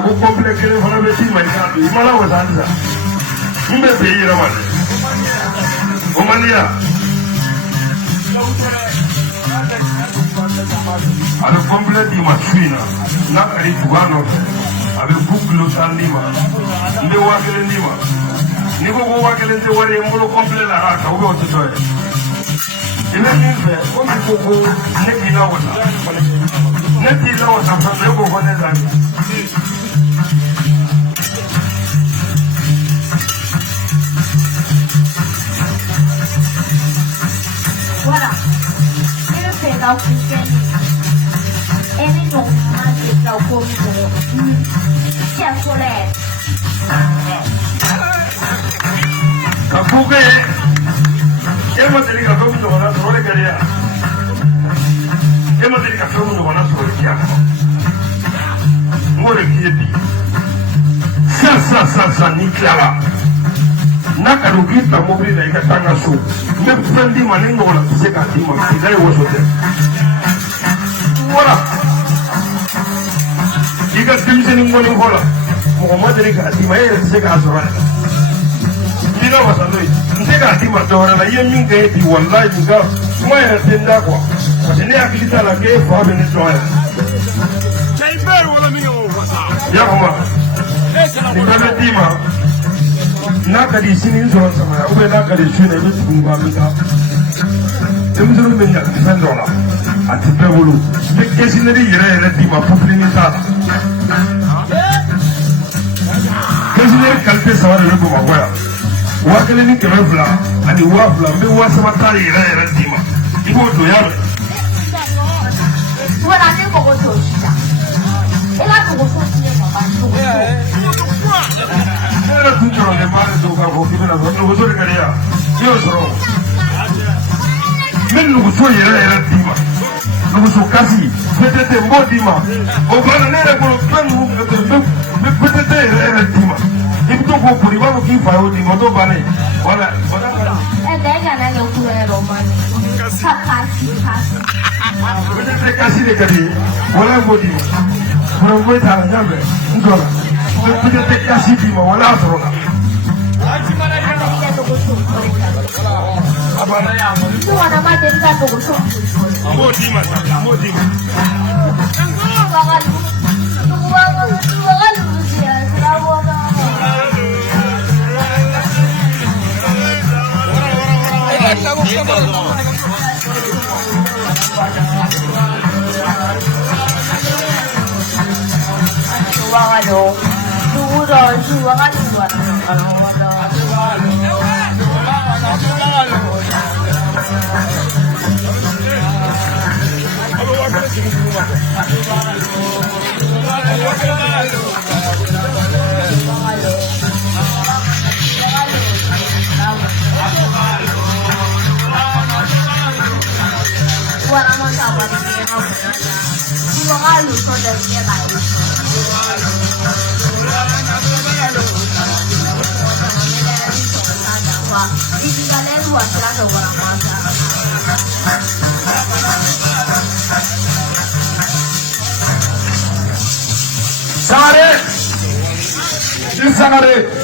vous compliquez le avec complet di machine na kari tugano avec boucle sandima ne wakele ndima ni ko wakele te wari mbolo complet la haka ugo tsoe ina nife ko mi ko ne kina wala ne kina wala sa ko ko ne zani voilà c'est dans ce et les gens qui sont au ciel solaire. Kapuke, ema teli ka femu wana sore kariya. Ema teli ka femu wana sore kiya. Ngore kiyebi. Sa ni klala. Naka rukita mobili na ikatanga so. Mpendi maningo wala kuseka dima. Kidai wosote. Voilà. Il y a des gens qui ont dit que moi, je suis dit que c'est un peu il y a des gens qui ont dit que c'est un peu il y a des gens qui ont dit que moi, je suis d'accord. Parce que je suis dit que c'est un peu il y a des gens nakadi sinin zo sama ube nakadi shune bi tunga mika emzuru benya fendola ati pebulu be kesineri yere di ma populini ta kesineri kalte sawara le boma goya wakele ni kemefla ani wafla be wasama ta yere di ma ibo do ya wala ne ko ko to shida ela ko ko to shida era tutto le mani do ka ko kibena do ko sore kariya yo soro men no so yere dima no so kasi peut-être mbo dima o bana ne re ko plan no me peut-être yere dima ibto ko puri ba ko ki fa o dima do bana wala e de ga na no ku e romani kasi peut-être kasi de kadi wala mbo dima pro mo ta nyambe ndola peut-être kasi dima wala soro Angalu so the nearby. Sangare,